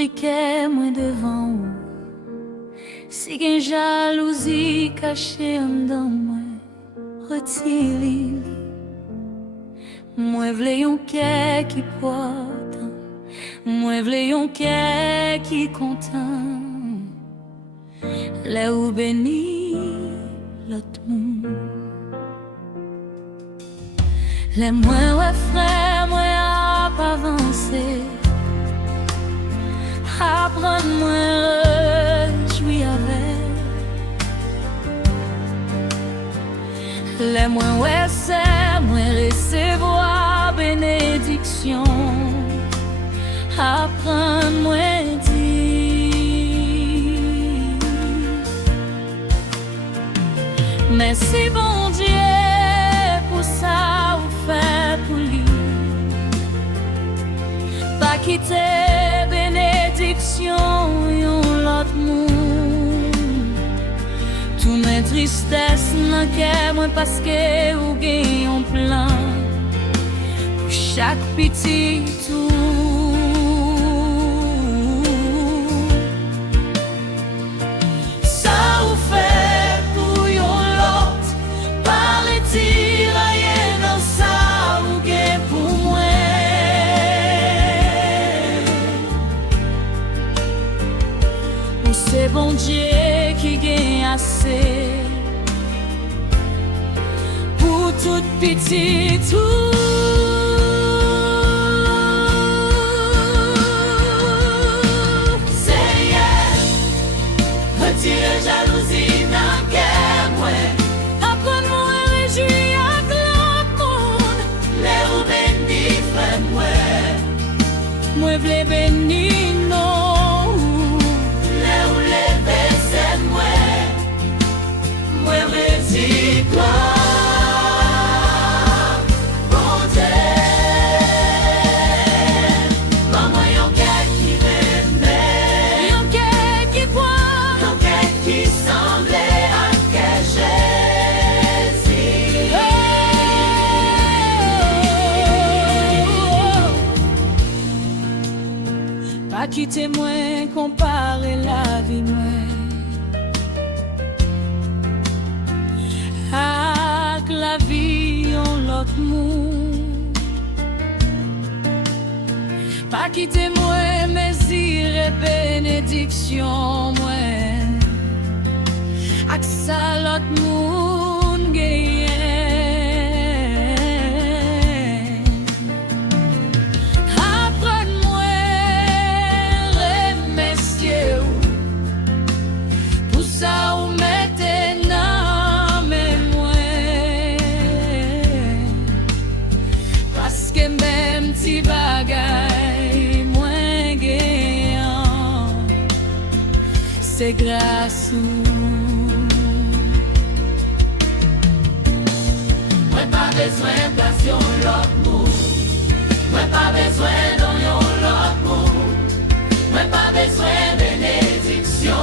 briquet moi devant ou. Si gen jalousie cachée en dedans moi, retire. Moi vle yon kè qui porte, moi vle yon kè qui content. Là où béni l'autre monde. Les moins ouais frère, moi à pas avancer. Apprendre moi jouir avec. Les moins ouais c'est moi recevoir bénédiction. Apprendre moi dire. Merci bon Dieu pour ça ou fait pour lui. Pas quitter bénédiction yon l'autre monde. Tout mes tristesses nan kè moi parce que ou gen yon plan pour chaque petit tour. C'est bon Dieu qui gagne assez pour toute petite tour. Seigneur, retire jalousie dans cœur moi. Apprends-moi à réjouir avec l'autre monde. Les ou béni frère moi. Moi v'le béni non. Pas quitter moi, comparer la vie moi avec la vie en l'autre monde. Pas quitter moi, mesir et bénédiction moi avec ça l'autre monde gagne. Si bagay moins gagnant, c'est grâce ou. Moi pas besoin de passion l'autre monde. Moi pas besoin d'un l'autre monde. Moi pas besoin de bénédiction.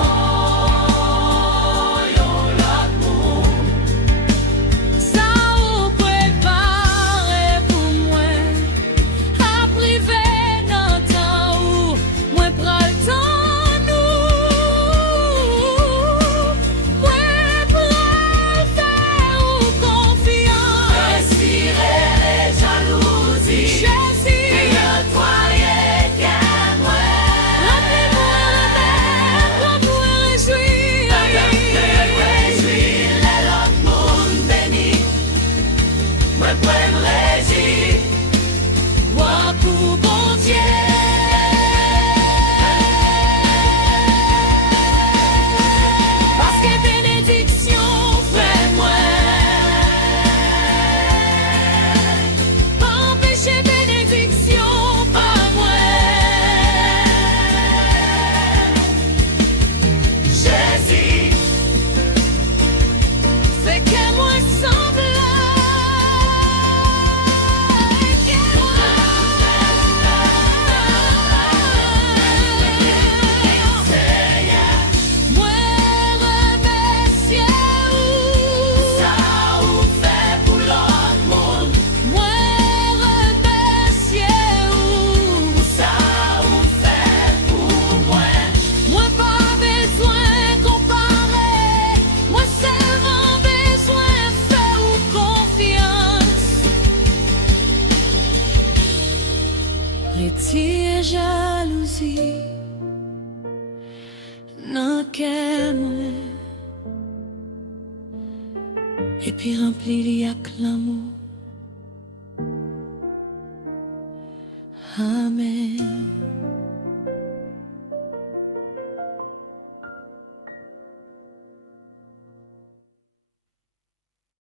Respirez les jalousies, et nettoyez Retire jalousie dans cœur moi, et puis remplis-le avec l'amour.